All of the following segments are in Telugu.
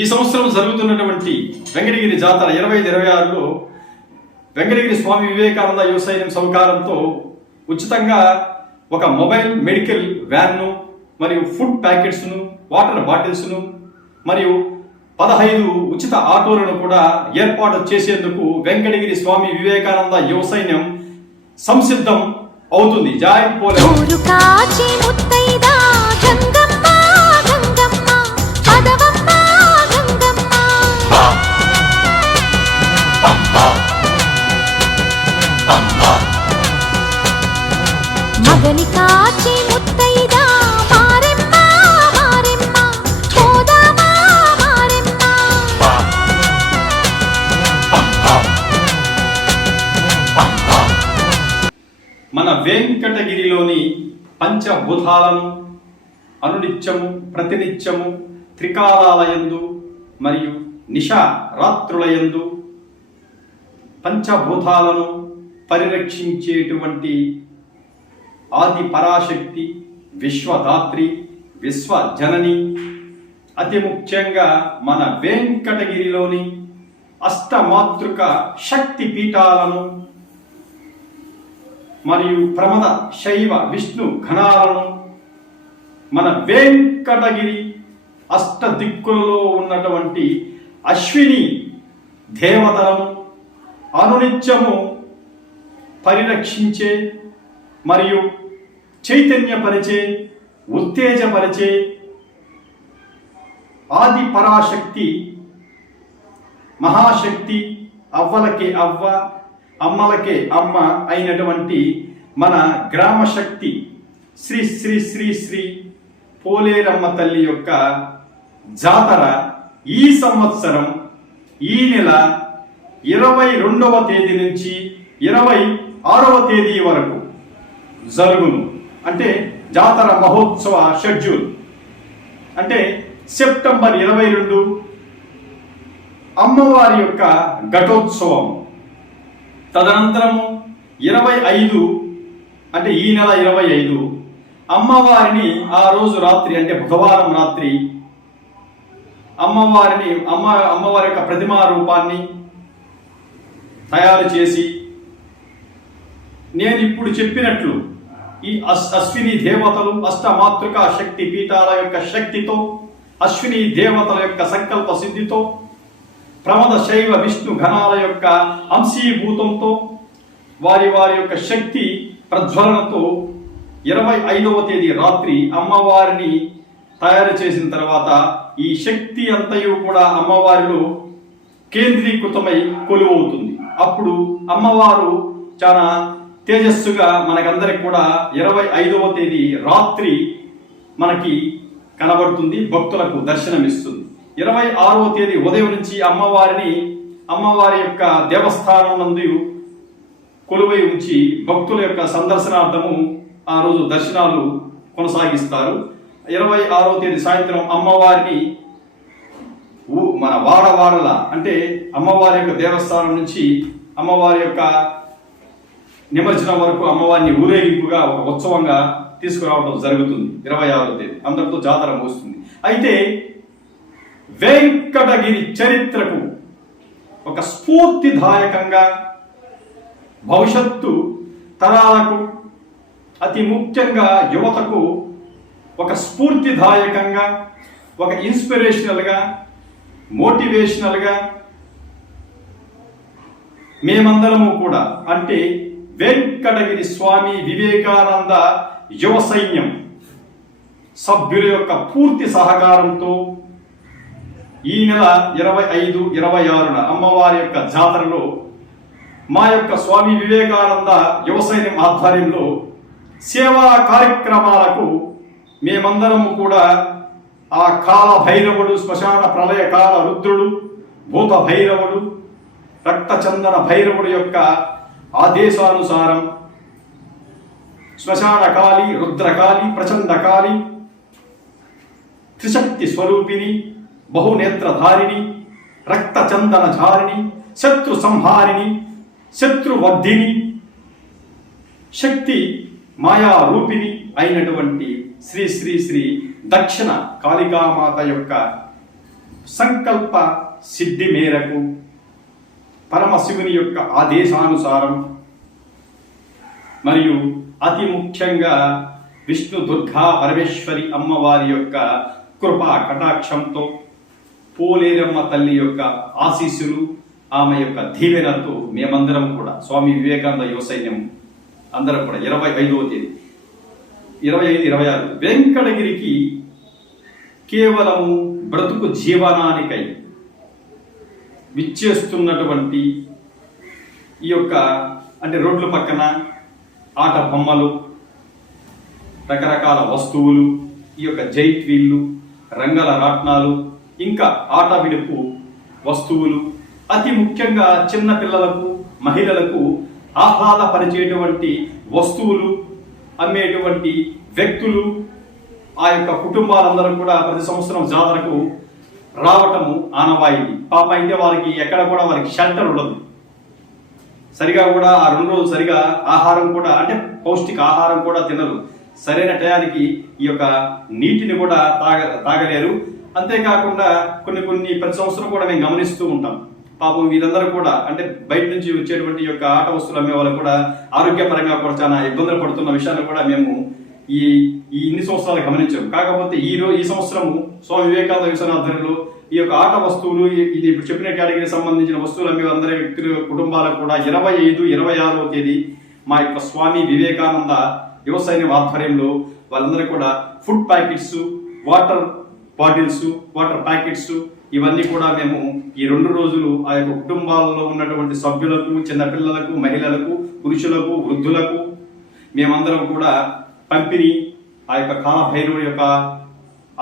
ఈ సంవత్సరం జరుగుతున్నటువంటి వెంకటగిరి జాతర ఇరవై ఐదు ఇరవై ఆరులో వెంకటగిరి స్వామి వివేకానంద యువసైన్యం సౌకారంతో ఉచితంగా ఒక మొబైల్ మెడికల్ వ్యాన్ను మరియు ఫుడ్ ప్యాకెట్స్ను వాటర్ బాటిల్స్ను మరియు పదహైదు ఉచిత ఆటోలను కూడా ఏర్పాటు చేసేందుకు వెంకటగిరి స్వామి వివేకానంద యువసైన్యం సంసిద్ధం అవుతుంది జాయిన్ పోలే వెంకటగిరిలోని పంచభూతాలను అనునిత్యము ప్రతినిత్యము త్రికాలాలయందు మరియు నిషా రాత్రులయందు పంచభూతాలను పరిరక్షించేటువంటి ఆది పరాశక్తి విశ్వదాత్రి విశ్వజనని అతి ముఖ్యంగా మన వెంకటగిరిలోని అష్టమాతృక శక్తి పీఠాలను మరియు ప్రమద శైవ విష్ణు ఘనాలను మన వెంకటగిరి అష్ట దిక్కులలో ఉన్నటువంటి అశ్విని దేవతలను అనునిత్యము పరిరక్షించే మరియు చైతన్యపరిచే ఉత్తేజపరిచే ఆది పరాశక్తి మహాశక్తి అవ్వలకి అవ్వ అమ్మలకే అమ్మ అయినటువంటి మన గ్రామ శక్తి శ్రీ శ్రీ శ్రీ శ్రీ పోలేరమ్మ తల్లి యొక్క జాతర ఈ సంవత్సరం ఈ నెల ఇరవై రెండవ తేదీ నుంచి ఇరవై ఆరవ తేదీ వరకు జరుగును అంటే జాతర మహోత్సవ షెడ్యూల్ అంటే సెప్టెంబర్ ఇరవై రెండు అమ్మవారి యొక్క ఘటోత్సవం తదనంతరము ఇరవై ఐదు అంటే ఈ నెల ఇరవై ఐదు అమ్మవారిని ఆ రోజు రాత్రి అంటే బుధవారం రాత్రి అమ్మవారిని అమ్మ అమ్మవారి యొక్క ప్రతిమా రూపాన్ని తయారు చేసి నేను ఇప్పుడు చెప్పినట్లు ఈ అశ్విని దేవతలు అష్టమాతృక శక్తి పీఠాల యొక్క శక్తితో అశ్విని దేవతల యొక్క సంకల్ప సిద్ధితో ప్రమద శైవ విష్ణు ఘనాల యొక్క అంశీభూతంతో వారి వారి యొక్క శక్తి ప్రజ్వలనతో ఇరవై ఐదవ తేదీ రాత్రి అమ్మవారిని తయారు చేసిన తర్వాత ఈ శక్తి అంతయు కూడా అమ్మవారిలో కేంద్రీకృతమై కొలువవుతుంది అప్పుడు అమ్మవారు చాలా తేజస్సుగా మనకందరికి కూడా ఇరవై ఐదవ తేదీ రాత్రి మనకి కనబడుతుంది భక్తులకు దర్శనమిస్తుంది ఇరవై ఆరవ తేదీ ఉదయం నుంచి అమ్మవారిని అమ్మవారి యొక్క దేవస్థానం నందు కొలువై ఉంచి భక్తుల యొక్క సందర్శనార్థము ఆ రోజు దర్శనాలు కొనసాగిస్తారు ఇరవై ఆరో తేదీ సాయంత్రం అమ్మవారిని మన వాడవాడల అంటే అమ్మవారి యొక్క దేవస్థానం నుంచి అమ్మవారి యొక్క నిమజ్జనం వరకు అమ్మవారిని ఊరేగింపుగా ఒక ఉత్సవంగా తీసుకురావడం జరుగుతుంది ఇరవై ఆరో తేదీ అందరితో జాతర మోస్తుంది అయితే వెంకటగిరి చరిత్రకు ఒక స్ఫూర్తిదాయకంగా భవిష్యత్తు తరాలకు అతి ముఖ్యంగా యువతకు ఒక స్ఫూర్తిదాయకంగా ఒక ఇన్స్పిరేషనల్గా మోటివేషనల్గా మేమందరము కూడా అంటే వెంకటగిరి స్వామి వివేకానంద యువ సైన్యం సభ్యుల యొక్క పూర్తి సహకారంతో ఈ నెల ఇరవై ఐదు ఇరవై ఆరున అమ్మవారి యొక్క జాతరలో మా యొక్క స్వామి వివేకానంద వ్యవసాయం ఆధ్వర్యంలో సేవా కార్యక్రమాలకు మేమందరము కూడా ఆ కాల భైరవుడు శ్మశాన ప్రళయ కాల రుద్రుడు భూత భైరవుడు రక్తచందన భైరవుడు యొక్క ఆదేశానుసారం కాళి రుద్రకాళి కాళి త్రిశక్తి స్వరూపిణి బహునేత్రధారిణి ధారిణి శత్రు సంహారిణి శత్రువర్ధిని శక్తి మాయారూపిణి అయినటువంటి శ్రీ శ్రీ శ్రీ దక్షిణ కాళికామాత యొక్క సంకల్ప సిద్ధి మేరకు పరమశివుని యొక్క ఆదేశానుసారం మరియు అతి ముఖ్యంగా విష్ణు దుర్గా పరమేశ్వరి అమ్మవారి యొక్క కృపా కటాక్షంతో పోలేరమ్మ తల్లి యొక్క ఆశీస్సులు ఆమె యొక్క దీవెనతో మేమందరం కూడా స్వామి వివేకానంద సైన్యం అందరం కూడా ఇరవై ఐదవ తేదీ ఇరవై ఐదు ఇరవై ఆరు వెంకటగిరికి కేవలము బ్రతుకు జీవనానికై విచ్చేస్తున్నటువంటి ఈ యొక్క అంటే రోడ్ల పక్కన ఆట బొమ్మలు రకరకాల వస్తువులు ఈ యొక్క జైట్ వీళ్ళు రంగల రాట్నాలు ఇంకా ఆట విడుపు వస్తువులు అతి ముఖ్యంగా చిన్న పిల్లలకు మహిళలకు ఆహ్లాదపరిచేటువంటి వస్తువులు అమ్మేటువంటి వ్యక్తులు ఆ యొక్క కుటుంబాలందరూ కూడా ప్రతి సంవత్సరం జాతరకు రావటము ఆనవాయింది పాప అయితే వారికి ఎక్కడ కూడా వారికి షెల్టర్ ఉండదు సరిగా కూడా ఆ రెండు రోజులు సరిగా ఆహారం కూడా అంటే పౌష్టిక ఆహారం కూడా తినరు సరైన టయానికి ఈ యొక్క నీటిని కూడా తాగ తాగలేరు అంతేకాకుండా కొన్ని కొన్ని ప్రతి సంవత్సరం కూడా మేము గమనిస్తూ ఉంటాం పాపం వీరందరూ కూడా అంటే బయట నుంచి వచ్చేటువంటి యొక్క ఆట వస్తువులు అమ్మే వాళ్ళు కూడా ఆరోగ్యపరంగా కూడా చాలా ఇబ్బందులు పడుతున్న విషయాన్ని కూడా మేము ఈ ఈ ఇన్ని సంవత్సరాలు గమనించాము కాకపోతే ఈ రోజు ఈ సంవత్సరము స్వామి వివేకానంద విశ్వనాథ్వర్యులు ఈ యొక్క ఆట వస్తువులు ఇది ఇప్పుడు చెప్పిన కేటగిరీ సంబంధించిన వస్తువులు అమ్మే అందరి వ్యక్తుల కుటుంబాలకు కూడా ఇరవై ఐదు ఇరవై ఆరో తేదీ మా యొక్క స్వామి వివేకానంద యువసైని ఆధ్వర్యంలో వాళ్ళందరూ కూడా food packets water bottles water packets ఇవన్నీ కూడా మేము ఈ రెండు రోజులు ఆ యొక్క కుటుంబాలలో ఉన్నటువంటి సభ్యులకు చిన్నపిల్లలకు మహిళలకు పురుషులకు వృద్ధులకు మేమందరం కూడా పంపిణీ ఆ యొక్క కాలభైరు యొక్క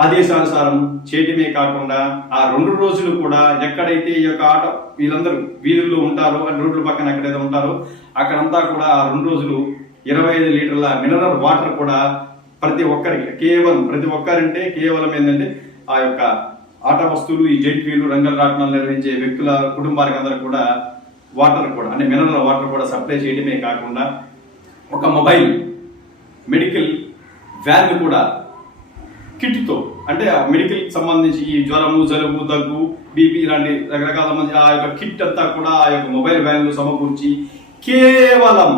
ఆదేశానుసారం చేయటమే కాకుండా ఆ రెండు రోజులు కూడా ఎక్కడైతే ఈ యొక్క ఆట వీళ్ళందరూ వీధుల్లో ఉంటారో రోడ్ల పక్కన ఎక్కడైతే ఉంటారో అక్కడంతా కూడా ఆ రెండు రోజులు ఇరవై ఐదు లీటర్ల మినరల్ వాటర్ కూడా ప్రతి ఒక్కరికి కేవలం ప్రతి ఒక్కరంటే కేవలం ఏంటంటే ఆ యొక్క ఆట వస్తువులు ఈ జెట్ వీలు రంగుల రాట్నాలు నిర్వహించే వ్యక్తుల కుటుంబానికి అందరూ కూడా వాటర్ కూడా అంటే మినరల్ వాటర్ కూడా సప్లై చేయడమే కాకుండా ఒక మొబైల్ మెడికల్ వ్యాన్ కూడా కిట్తో అంటే మెడికల్ సంబంధించి ఈ జ్వరము జలుబు దగ్గు బీపీ ఇలాంటి రకరకాల మంది ఆ యొక్క కిట్ అంతా కూడా ఆ యొక్క మొబైల్ వ్యాన్లు సమకూర్చి కేవలం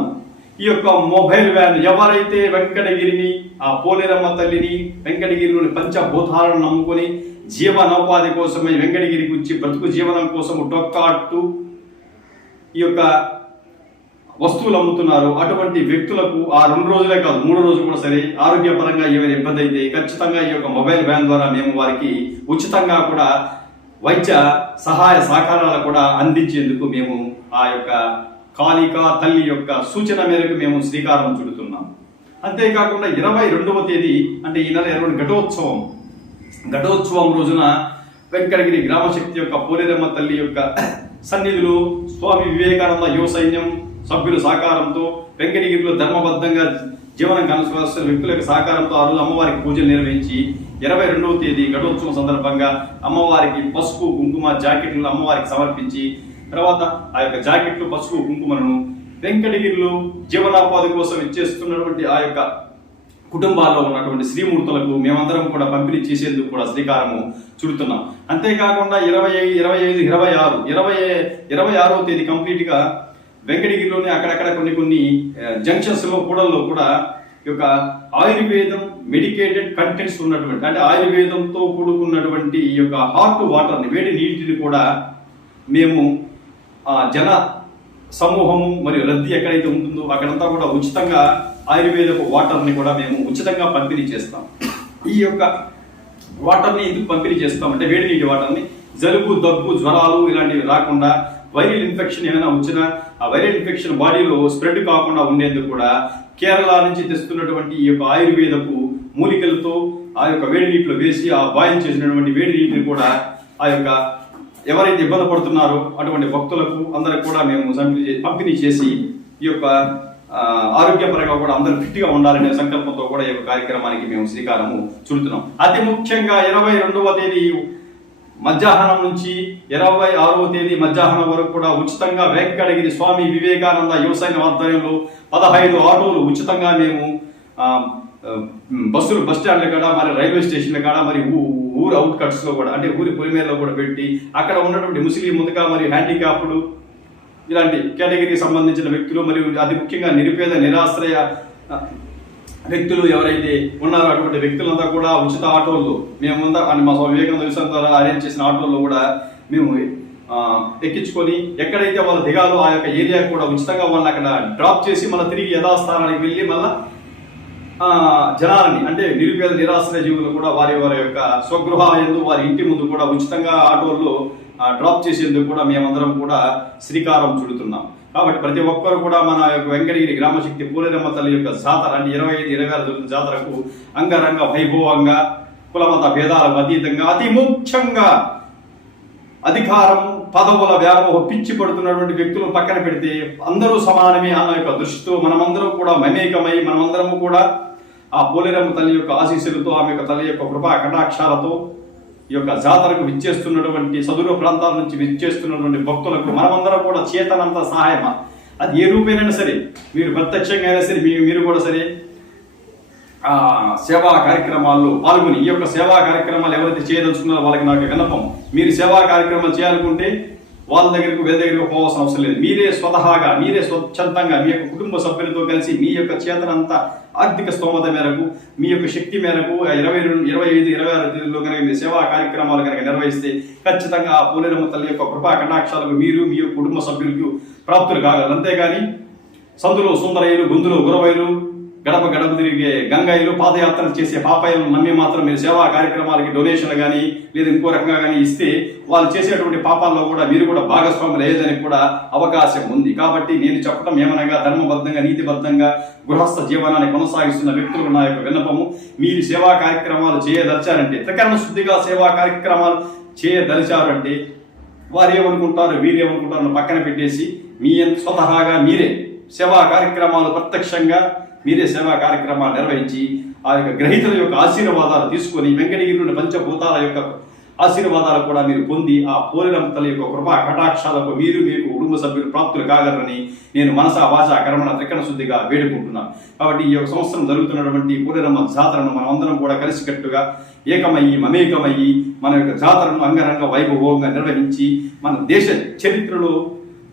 ఈ యొక్క మొబైల్ వ్యాన్ ఎవరైతే వెంకటగిరిని ఆ పోలేరమ్మ తల్లిని వెంకటగిరిలోని పంచభూతాలను నమ్ముకొని జీవనోపాధి కోసమై వెంకటగిరికి వచ్చి బ్రతుకు జీవనం కోసం డొక్కాట్టు ఈ యొక్క వస్తువులు అమ్ముతున్నారు అటువంటి వ్యక్తులకు ఆ రెండు రోజులే కాదు మూడు రోజులు కూడా సరే ఆరోగ్యపరంగా ఏమైనా ఇబ్బంది అయితే ఖచ్చితంగా ఈ యొక్క మొబైల్ వ్యాన్ ద్వారా మేము వారికి ఉచితంగా కూడా వైద్య సహాయ సహకారాలు కూడా అందించేందుకు మేము ఆ యొక్క కాళిక తల్లి యొక్క సూచన మేరకు మేము శ్రీకారం చుడుతున్నాం అంతేకాకుండా ఇరవై రెండవ తేదీ అంటే ఈ నెల ఇరవై ఘటోత్సవం ఘటోత్సవం రోజున వెంకటగిరి గ్రామశక్తి యొక్క పోలేరమ్మ తల్లి యొక్క సన్నిధులు స్వామి వివేకానంద యువ సైన్యం సభ్యుల సహకారంతో వెంకటగిరిలో ధర్మబద్ధంగా జీవనం కనసాగిస్తున్న వ్యక్తుల యొక్క సహకారంతో ఆ రోజు అమ్మవారికి పూజలు నిర్వహించి ఇరవై రెండవ తేదీ ఘటోత్సవం సందర్భంగా అమ్మవారికి పసుపు కుంకుమ జాకెట్లు అమ్మవారికి సమర్పించి తర్వాత ఆ యొక్క జాకెట్లు పసుపు కుంకుమలను వెంకటగిరిలో జీవనోపాధి కోసం ఇచ్చేస్తున్నటువంటి ఆ యొక్క కుటుంబాల్లో ఉన్నటువంటి శ్రీమూర్తులకు మేమందరం కూడా పంపిణీ చేసేందుకు కూడా శ్రీకారము చుడుతున్నాం అంతేకాకుండా ఇరవై ఐదు ఇరవై ఐదు ఇరవై ఆరు ఇరవై ఇరవై ఆరో తేదీ కంప్లీట్గా వెంకటగిరిలోనే అక్కడక్కడ కొన్ని కొన్ని జంక్షన్స్లో కూడల్లో కూడా ఈ యొక్క ఆయుర్వేదం మెడికేటెడ్ కంటెంట్స్ ఉన్నటువంటి అంటే ఆయుర్వేదంతో కూడుకున్నటువంటి ఈ యొక్క హాట్ వాటర్ని వేడి నీటిని కూడా మేము జన సమూహము మరియు రద్దీ ఎక్కడైతే ఉంటుందో అక్కడంతా కూడా ఉచితంగా ఆయుర్వేదపు వాటర్ని కూడా మేము ఉచితంగా పంపిణీ చేస్తాం ఈ యొక్క వాటర్ని ఎందుకు పంపిణీ చేస్తాం అంటే వేడి నీటి వాటర్ని జలుబు దగ్గు జ్వరాలు ఇలాంటివి రాకుండా వైరల్ ఇన్ఫెక్షన్ ఏమైనా వచ్చినా ఆ వైరల్ ఇన్ఫెక్షన్ బాడీలో స్ప్రెడ్ కాకుండా ఉండేందుకు కూడా కేరళ నుంచి తెస్తున్నటువంటి ఈ యొక్క ఆయుర్వేదపు మూలికలతో ఆ యొక్క వేడి నీటిలో వేసి ఆ బాయిల్ చేసినటువంటి వేడి నీటిని కూడా ఆ యొక్క ఎవరైతే ఇబ్బంది పడుతున్నారో అటువంటి భక్తులకు అందరికి కూడా మేము పంపిణీ చేసి ఈ యొక్క ఆరోగ్యపరంగా కూడా అందరూ ఫిట్గా ఉండాలనే సంకల్పంతో కూడా ఈ యొక్క కార్యక్రమానికి మేము శ్రీకారము చుడుతున్నాం అతి ముఖ్యంగా ఇరవై రెండవ తేదీ మధ్యాహ్నం నుంచి ఇరవై ఆరవ తేదీ మధ్యాహ్నం వరకు కూడా ఉచితంగా వెంకటగిరి స్వామి వివేకానంద యువసంఘం ఆధ్వర్యంలో పదహైదు ఆటోలు ఉచితంగా మేము బస్సులు బస్ కాడ మరి రైల్వే స్టేషన్ల కాడ మరి ఊరు అవుట్ లో కూడా అంటే ఊరి పొలిమేరలో కూడా పెట్టి అక్కడ ఉన్నటువంటి ముస్లిం ముందుగా మరియు హ్యాండిక్యాప్డ్ ఇలాంటి కేటగిరీకి సంబంధించిన వ్యక్తులు మరియు అతి ముఖ్యంగా నిరుపేద నిరాశ్రయ వ్యక్తులు ఎవరైతే ఉన్నారో అటువంటి వ్యక్తులంతా కూడా ఉచిత ఆటోల్లో మేముందా అని మా స్వామి వివేకానంద విశ్వం ద్వారా అరేంజ్ చేసిన ఆటోల్లో కూడా మేము ఎక్కించుకొని ఎక్కడైతే వాళ్ళు దిగాలో ఆ యొక్క ఏరియా కూడా ఉచితంగా వాళ్ళని అక్కడ డ్రాప్ చేసి మళ్ళీ తిరిగి యథాస్థానానికి వెళ్ళి మళ్ళీ జనాలని అంటే నిరుపేద నిరాశ్రయ జీవులు కూడా వారి వారి యొక్క స్వగృహ ఎందు వారి ఇంటి ముందు కూడా ఉచితంగా ఆటోలు డ్రాప్ చేసేందుకు కూడా మేమందరం కూడా శ్రీకారం చుడుతున్నాం కాబట్టి ప్రతి ఒక్కరు కూడా మన యొక్క వెంకటగిరి గ్రామశక్తి పూలరమ్మ తల్లి యొక్క జాతర అంటే ఇరవై ఐదు ఇరవై ఆరు జాతరకు అంగరంగ వైభవంగా కులమత భేదాలకు అతీతంగా అతి ముఖ్యంగా అధికారం పదవుల వ్యామోహ పిచ్చి పడుతున్నటువంటి వ్యక్తులను పక్కన పెడితే అందరూ సమానమే అన్న యొక్క దృష్టితో మనమందరం కూడా మమేకమై మనమందరము కూడా ఆ పోలేరమ్మ తల్లి యొక్క ఆశీస్సులతో ఆమె యొక్క తల్లి యొక్క కృపా కటాక్షాలతో ఈ యొక్క జాతరకు విచ్చేస్తున్నటువంటి సదుర ప్రాంతాల నుంచి విచ్చేస్తున్నటువంటి భక్తులకు మనమందరం కూడా చేతనంత సహాయమా అది ఏ రూపేనైనా సరే మీరు ప్రత్యక్షంగా అయినా సరే మీరు కూడా సరే సేవా కార్యక్రమాల్లో పాల్గొని ఈ యొక్క సేవా కార్యక్రమాలు ఎవరైతే చేయదలుచుకున్నారో వాళ్ళకి నాకు విన్నపం మీరు సేవా కార్యక్రమాలు చేయాలనుకుంటే వాళ్ళ దగ్గరకు వేరే దగ్గరకు పోవాల్సిన అవసరం లేదు మీరే స్వతహాగా మీరే స్వచ్ఛందంగా మీ యొక్క కుటుంబ సభ్యులతో కలిసి మీ యొక్క అంతా ఆర్థిక స్తోమత మేరకు మీ యొక్క శక్తి మేరకు ఇరవై రెండు ఇరవై ఐదు ఇరవై ఆరు తేదీలో కనుక మీ సేవా కార్యక్రమాలు కనుక నిర్వహిస్తే ఖచ్చితంగా ఆ పోలేరమ్మ తల్లి యొక్క కృపా కటాక్షాలకు మీరు మీ యొక్క కుటుంబ సభ్యులకు ప్రాప్తులు కాగలరు అంతేగాని సందులో సుందరయ్యలు గొంతులో గురవైలు గడప గడప తిరిగే గంగాయలు పాదయాత్రలు చేసే పాపాయలను నమ్మి మాత్రం మీరు సేవా కార్యక్రమాలకి డొనేషన్లు కానీ లేదా ఇంకో రకంగా కానీ ఇస్తే వాళ్ళు చేసేటువంటి పాపాల్లో కూడా మీరు కూడా భాగస్వాములు లేదని కూడా అవకాశం ఉంది కాబట్టి నేను చెప్పడం ఏమనగా ధర్మబద్ధంగా నీతిబద్ధంగా గృహస్థ జీవనాన్ని కొనసాగిస్తున్న వ్యక్తులు నా యొక్క విన్నపము మీరు సేవా కార్యక్రమాలు చేయదలిచారంటే త్రికరణ శుద్ధిగా సేవా కార్యక్రమాలు చేయదలిచారంటే వారు ఏమనుకుంటారు వీరేమనుకుంటారు పక్కన పెట్టేసి మీ స్వతహాగా మీరే సేవా కార్యక్రమాలు ప్రత్యక్షంగా మీరే సేవా కార్యక్రమాలు నిర్వహించి ఆ యొక్క గ్రహీతల యొక్క ఆశీర్వాదాలు తీసుకొని వెంకటగిరి పంచభూతాల యొక్క ఆశీర్వాదాలు కూడా మీరు పొంది ఆ పోలినంతల యొక్క కృపా కటాక్షాలకు మీరు మీకు కుటుంబ సభ్యులు ప్రాప్తులు కాగలరని నేను మనస భాష కర్మణ త్రికణ శుద్ధిగా వేడుకుంటున్నాను కాబట్టి ఈ యొక్క సంవత్సరం జరుగుతున్నటువంటి పోలిరమ్మ జాతరను మనం అందరం కూడా కలిసికట్టుగా ఏకమయ్యి మమేకమయ్యి మన యొక్క జాతరను అంగరంగ వైభవంగా నిర్వహించి మన దేశ చరిత్రలో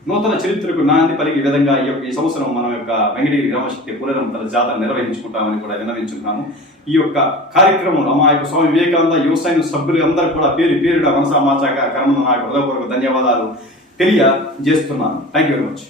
నూతన చరిత్రకు నాంది పలికి విధంగా ఈ యొక్క ఈ సంవత్సరం మన యొక్క వెంకటగిరి గ్రామశక్తి పూలరం తన జాతర నిర్వహించుకుంటామని కూడా వినవించుకున్నాము ఈ యొక్క కార్యక్రమంలో మా యొక్క స్వామి వివేకానంద యువసాయం సభ్యులు అందరూ కూడా పేరు పేరుగా మనసామాచాక కర్మ నాకు హృదయపూర్వక ధన్యవాదాలు తెలియజేస్తున్నాను థ్యాంక్ యూ వెరీ మచ్